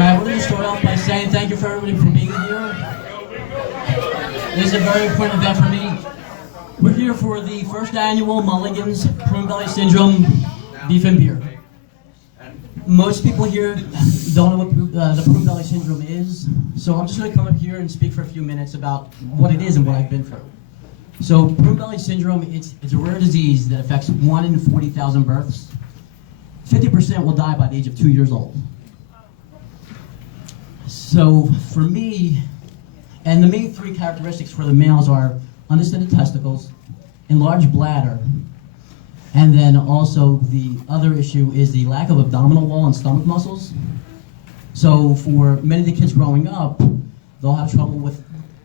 Alright, we're going to start off by saying thank you for everybody for being here. This is a very important event for me. We're here for the first annual Mulligan's Prune Belly Syndrome Beef and Beer. Most people here don't know what the Prune Belly Syndrome is, so I'm just going to come up here and speak for a few minutes about what it is and what I've been through. So Prune Belly Syndrome, it's a rare disease that affects 1 in 40,000 births. 50% will die by the age of 2 years old. So for me, and the main three characteristics for the males are undistended testicles, enlarged bladder, and then also the other issue is the lack of abdominal wall and stomach muscles. So for many of the kids growing up, they'll have trouble with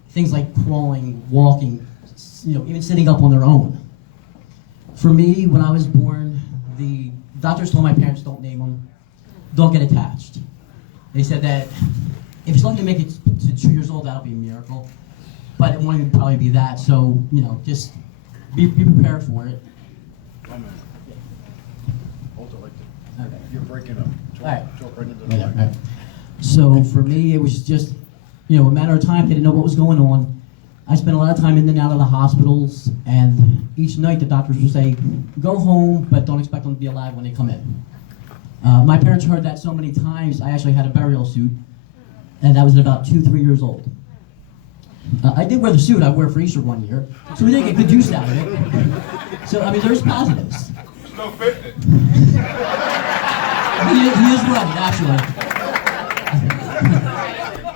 things like crawling, walking, even sitting up on their own. For me, when I was born, the doctors told my parents, don't name them, don't get attached. They said that if he's lucky to make it to 2 years old, that'll be a miracle. But it won't even probably be that, so, just be prepared for it. 1 minute. Hold it like that. Okay. You're breaking up. Alright. Right into the mic. Right. So for me, it was just, a matter of time. They didn't know what was going on. I spent a lot of time in and out of the hospitals, and each night the doctors would say, go home, but don't expect them to be alive when they come in. My parents heard that so many times, I actually had a burial suit, and that was at about 2-3 years old. I did wear the suit I wore for Easter one year, so we did get good use out of it. So, there's positives. There's no fitness. He is right, actually.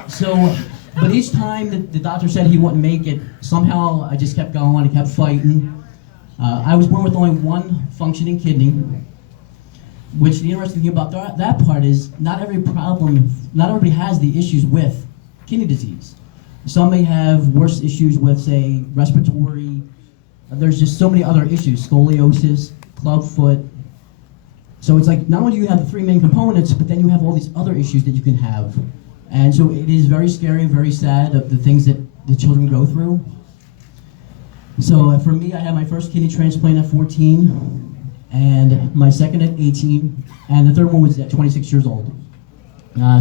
So, but each time the doctor said he wouldn't make it, somehow I just kept going, I kept fighting. I was born with only one functioning kidney, which the interesting thing about that part is not everybody has the issues with kidney disease. Some may have worse issues with, say, respiratory. There's just so many other issues, scoliosis, clubfoot. So it's like, not only do you have the three main components, but then you have all these other issues that you can have. And so it is very scary and very sad of the things that the children go through. So for me, I had my first kidney transplant at 14, and my second at 18, and the third one was at 26 years old.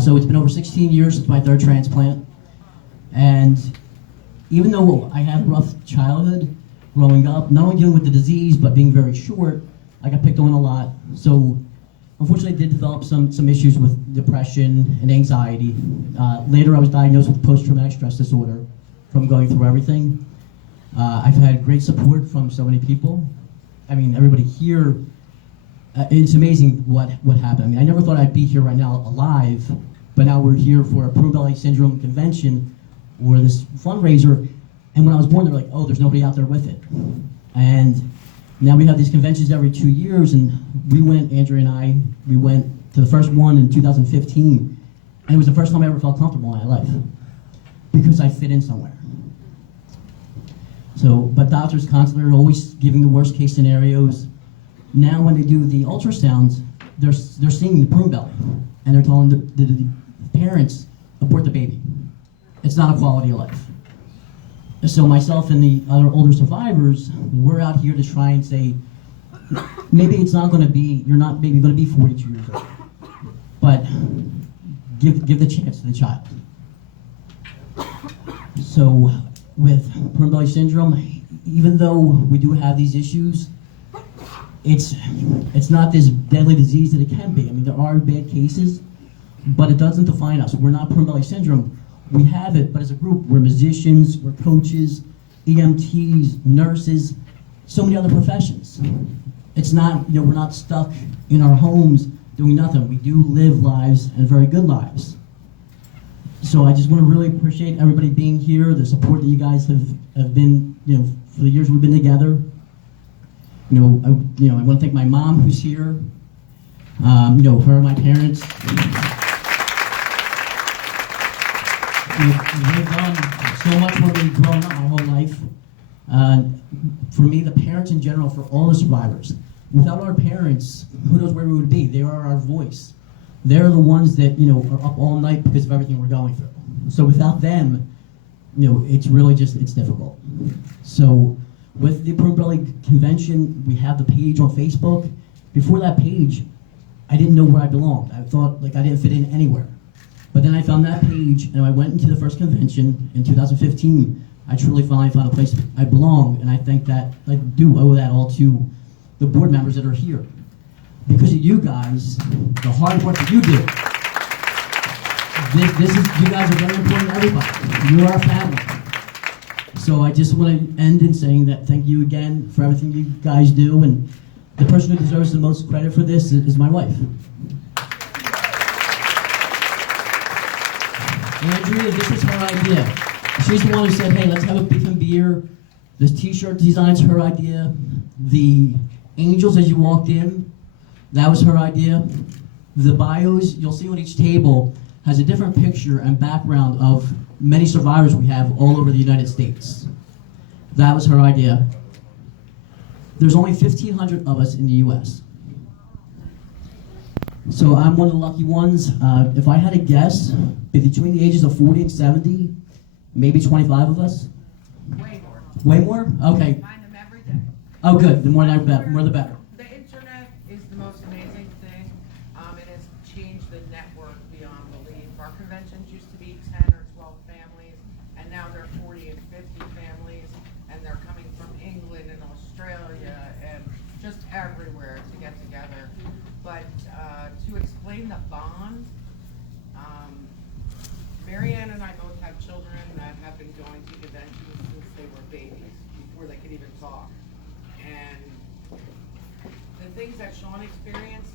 So it's been over 16 years since my third transplant. And even though I had a rough childhood growing up, not only dealing with the disease, but being very short, I got picked on a lot. So unfortunately, I did develop some issues with depression and anxiety. Later, I was diagnosed with post-traumatic stress disorder from going through everything. I've had great support from so many people. Everybody here, it's amazing what happened. I never thought I'd be here right now alive, but now we're here for a Prune Belly Syndrome convention or this fundraiser, and when I was born, they were like, oh, there's nobody out there with it. And now we have these conventions every 2 years, and Andrea and I, we went to the first one in 2015, and it was the first time I ever felt comfortable in my life, because I fit in somewhere. So, but doctors constantly are always giving the worst case scenarios. Now when they do the ultrasounds, they're seeing the prune belly, and they're telling the parents, abort the baby. It's not a quality of life. So myself and the other older survivors, we're out here to try and say, maybe it's not going to be, you're not maybe going to be 42 years old, but give the chance to the child. So with Prune Belly Syndrome, even though we do have these issues, it's not this deadly disease that it can be. There are bad cases, but it doesn't define us. We're not Prune Belly Syndrome. We have it, but as a group, we're musicians, we're coaches, EMTs, nurses, so many other professions. It's not, we're not stuck in our homes doing nothing. We do live lives, and very good lives. So I just want to really appreciate everybody being here, the support that you guys have been, for the years we've been together. I want to thank my mom who's here, her, my parents. They've done so much for me growing up my whole life. For me, the parents in general, for all the survivors. Without our parents, who knows where we would be? They are our voice. They're the ones that, are up all night because of everything we're going through. So without them, it's really it's difficult. So with the Prune Belly Convention, we have the page on Facebook. Before that page, I didn't know where I belonged. I thought I didn't fit in anywhere. But then I found that page, and I went into the first convention in 2015. I truly finally found a place I belong, and I think that I do owe that all to the board members that are here. Because of you guys, the hard work that you do, you guys are very important to everybody. You are a family. So I just want to end in saying that thank you again for everything you guys do, and the person who deserves the most credit for this is my wife. Andrea, this is her idea. She's the one who said, hey, let's have a beef and beer. This t-shirt design's her idea. The angels as you walked in, that was her idea. The bios, you'll see on each table, has a different picture and background of many survivors we have all over the United States. That was her idea. There's only 1,500 of us in the US. So I'm one of the lucky ones. If I had to guess, between the ages of 40 and 70, maybe 25 of us? Way more. Way more? Okay. Find them every day. Oh, good. The more the better. The internet is the most amazing thing. It has changed the network beyond belief. Our conventions used to be 10 or 12 families, and now they're 40 and 50 families, and they're coming from England and Australia and just everywhere to get together. But to explain the bond, Marianne and I both have children that have been going to conventions since they were babies, before they could even talk. And the things that Sean experienced,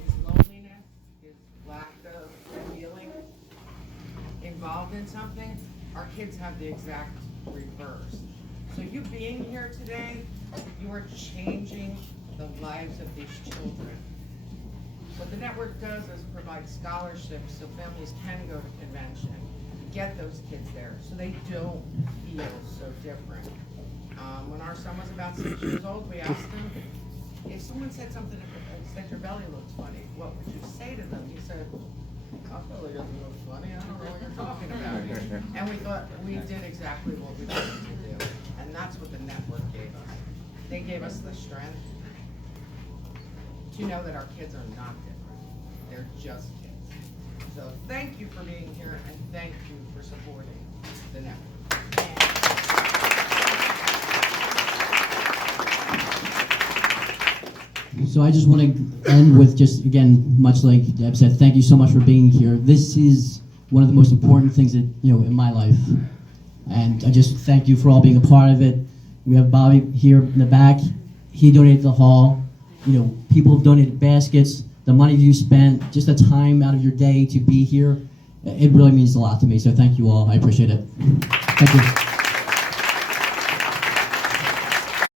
his loneliness, his lack of feeling involved in something, our kids have the exact reverse. So you being here today, you are changing the lives of these children. What the network does is provide scholarships so families can go to convention, get those kids there, so they don't feel so different. When our son was about 6 years old, we asked him, if someone said something, said your belly looks funny, what would you say to them? He said, my belly doesn't look funny, I don't know what you're talking about. And we thought we did exactly what we wanted to do, and that's what the network gave us. They gave us the strength to know that our kids are not different. They're just kids. So thank you for being here, and thank you for supporting the network. So I just want to end with just, again, much like Deb said, thank you so much for being here. This is one of the most important things that, in my life. And I just thank you for all being a part of it. We have Bobby here in the back. He donated the hall. People have donated baskets, the money you spent, just the time out of your day to be here. It really means a lot to me, so thank you all. I appreciate it. Thank you.